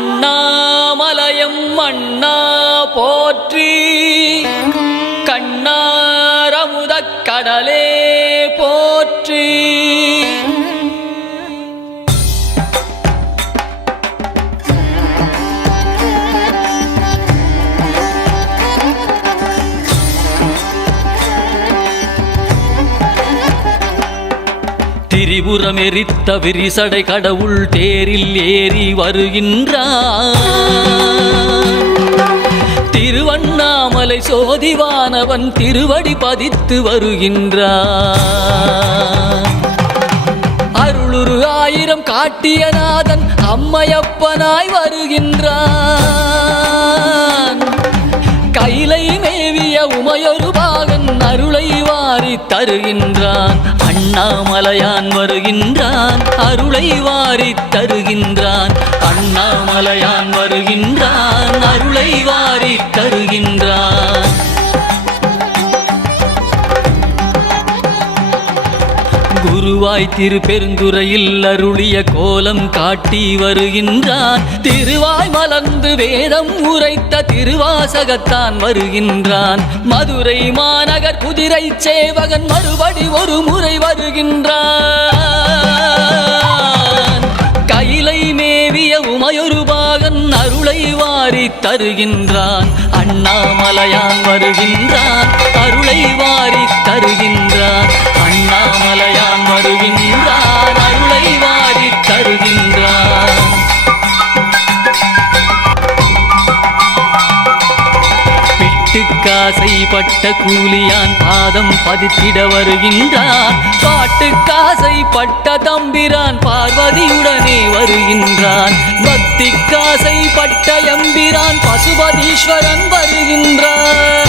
அண்ணாமலையம் அண்ணா போற்றி, கண்ணாரமுதக் கடலே போற்றி. திரிபுரம் எரித்த விரிசடை கடவுள் தேரில் ஏறி வருகின்றான். திருவண்ணாமலை சோதிவானவன் திருவடி பதித்து வருகின்றான். அருளுரு ஆயிரம் காட்டியநாதன் அம்மையப்பனாய் வருகின்றான். கைலை மேவிய உமையொரு பாகன் அருளை வாரி தருகின்றான். அண்ணாமலையான் வருகின்றான், அருளை வாரி தருகின்றான். அண்ணாமலையான் வருகின்றான், அருளை வாரி தருகின்றான். குருவாய் திருப்பெருந்துறையில் அருளிய கோலம் காட்டி வருகின்றான். திருவாய் மலர்ந்து வேதம் உரைத்த திருவாசகத்தான் வருகின்றான். மதுரை மாநகர் குதிரை சேவகன் மறுபடி ஒரு முறை வருகின்றான். கைலை மேவிய உமையொரு பாகன் அருளை வாரி தருகின்றான். அண்ணாமலையான் வருகின்றான், அருளை வாரி தருகின்றான். அண்ணாமலையான் வருகின்றான், அருளை வாரி தருகின்றான். காசைப்பட்ட கூலியான் பாதம் பதித்திட வருகின்றான். பாட்டுக்காசைப்பட்ட தம்பிரான் பார்வதியுடனே வருகின்றான். பக்தி காசைப்பட்ட எம்பிரான் பசுபதீஸ்வரன் வருகின்றான்.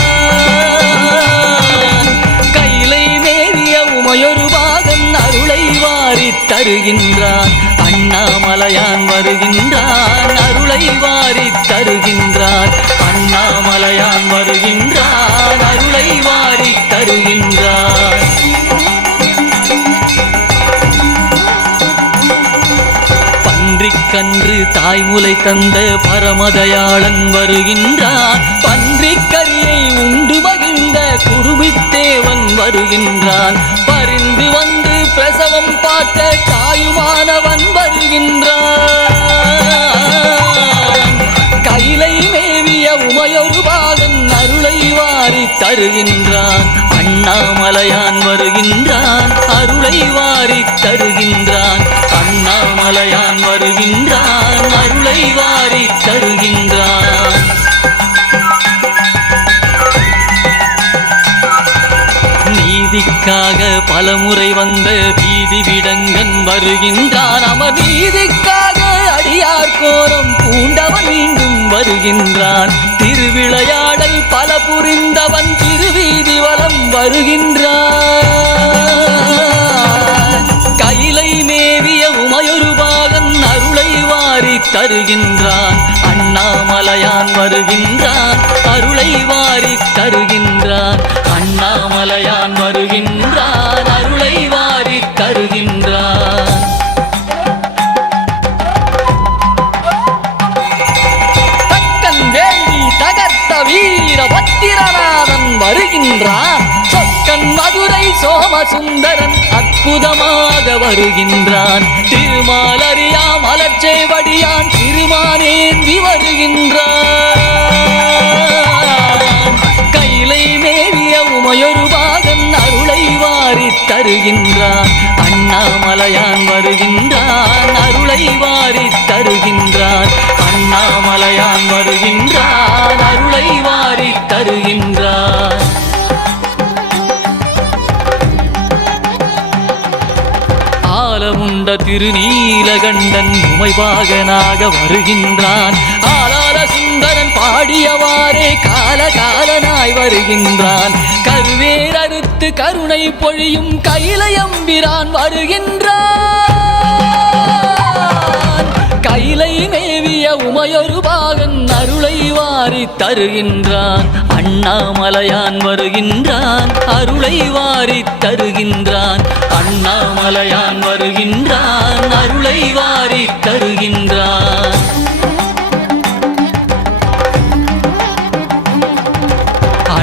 கைலை மேவிய உமையொரு பாகன் அருளை வாரி தருகின்றான். அண்ணாமலையான் வருகின்றான், அருளை வாரி தருகின்றான். அண்ணாமலையான் வருகின்றான், அருளை வாரி தருகின்றான். பன்றிக்கன்று தாய்முலை தந்த பரமதயாளன் வருகின்றான். பன்றிக்கரியை உண்டு மகிழ்ந்த குடுமித்தேவன் வருகின்றான். பரிந்து வந்து பிரசவம் பார்த்த தாயுமானவன் வருகின்றான். கைலை மேவிய உமையொரு பாகன் அருளை வாரி தருகின்றான். அண்ணாமலையான் வருகின்றான், அருளை வாரி தருகின்றான். அண்ணாமலையான் வருகின்றான், அருளை வாரி தருகின்றான். நீதிக்காக பலமுறை வந்த வீதி விடங்கன் வருகின்றான். அமர் நீதிக்காக அடியார் கோலம் பூண்டவன் மீண்டும் வருகின்றான். திருவிளையாடல் பல புரிந்தவன் திருவீதி வலம் வருகின்றான். கைலை மேவிய உமையொரு பாகன் அருளை வாரி தருகின்றான். அண்ணாமலையான் வருகின்றான், அருளை வாரி தருகின்றான். அண்ணாமலையான் வருகின்றான், அருளை வாரி தருகின்றான். தக்கன் வேண்டி தகர்த்த வீர பத்திரநாதன் வருகின்றான். சொக்கன் மதுரை சோமசுந்தரன் அற்புதமாக வருகின்றான். திருமாலறியா மலர்ச்சேவடியான் திருமானேந்தி வருகின்றான். கைலை மேவிய உமையொரு பாகன் அருளை வாரி தருகின்றான். அண்ணாமலையான் வருகின்றான், அருளை வாரி தருகின்றான். அண்ணாமலையான் வருகின்றான், அருளை வாரி தருகின்றான். ஆலமுண்ட திருநீலகண்டன் உமைபாகனாக வருகின்றான். ஆலால சுந்தரன் பாடியவாறே காலகாலனாய் வருகின்றான். கருவேரறுத்து கருணை பொழியும் கைலையம்பிரான் வருகின்றான். கைலை மேவிய உமையொரு பாகன் அருளை வாரி தருகின்றான். அண்ணாமலையான் வருகின்றான், அருளை வாரி தருகின்றான். அண்ணாமலையான் வருகின்றான், அருளை வாரி தருகின்றான்.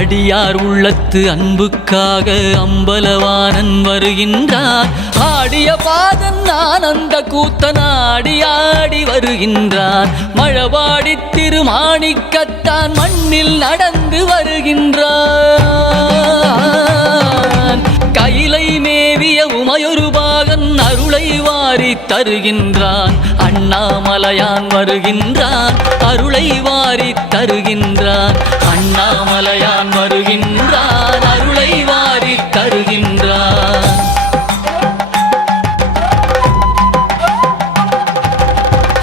அடியார் உள்ளத்து அன்புக்காக அம்பலவானன் வருகின்றான். ஆடிய பாதன் ஆனந்த கூத்தனாடி ஆடி வருகின்றான். மழவாடி திருமாணிக்கத்தான் மண்ணில் நடந்து வருகின்றான். கைலை மேவிய உமையொரு பாகன் அருளை வாரி தருகின்றான். அண்ணாமலையான் வருகின்றான், அருளை வாரி தருகின்றான். அண்ணாமலையான் வருகின்றான், அருளை வாரி தருகின்றான்.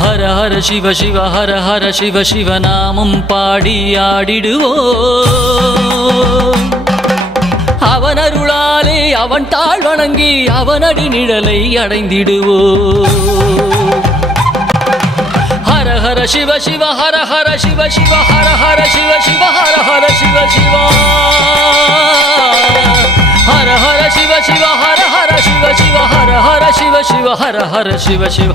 ஹர ஹர சிவ சிவ ஹர ஹர சிவ சிவ நாமம் பாடி ஆடிடுவோம். அவன் அருளாலே அவன் தாழ் வணங்கி அவனடி நிழலை அடைந்திடுவோம். ஹர ஹர சிவ சிவ ஹர ஹர சிவ சிவ ஹர ஹர சிவ சிவ ஹர ஹர சிவ சிவ ஹர ஹர சிவ சிவ ஹர ஹர சிவ சிவ ஹர ஹர சிவ சிவ ஹர ஹர சிவ சிவ.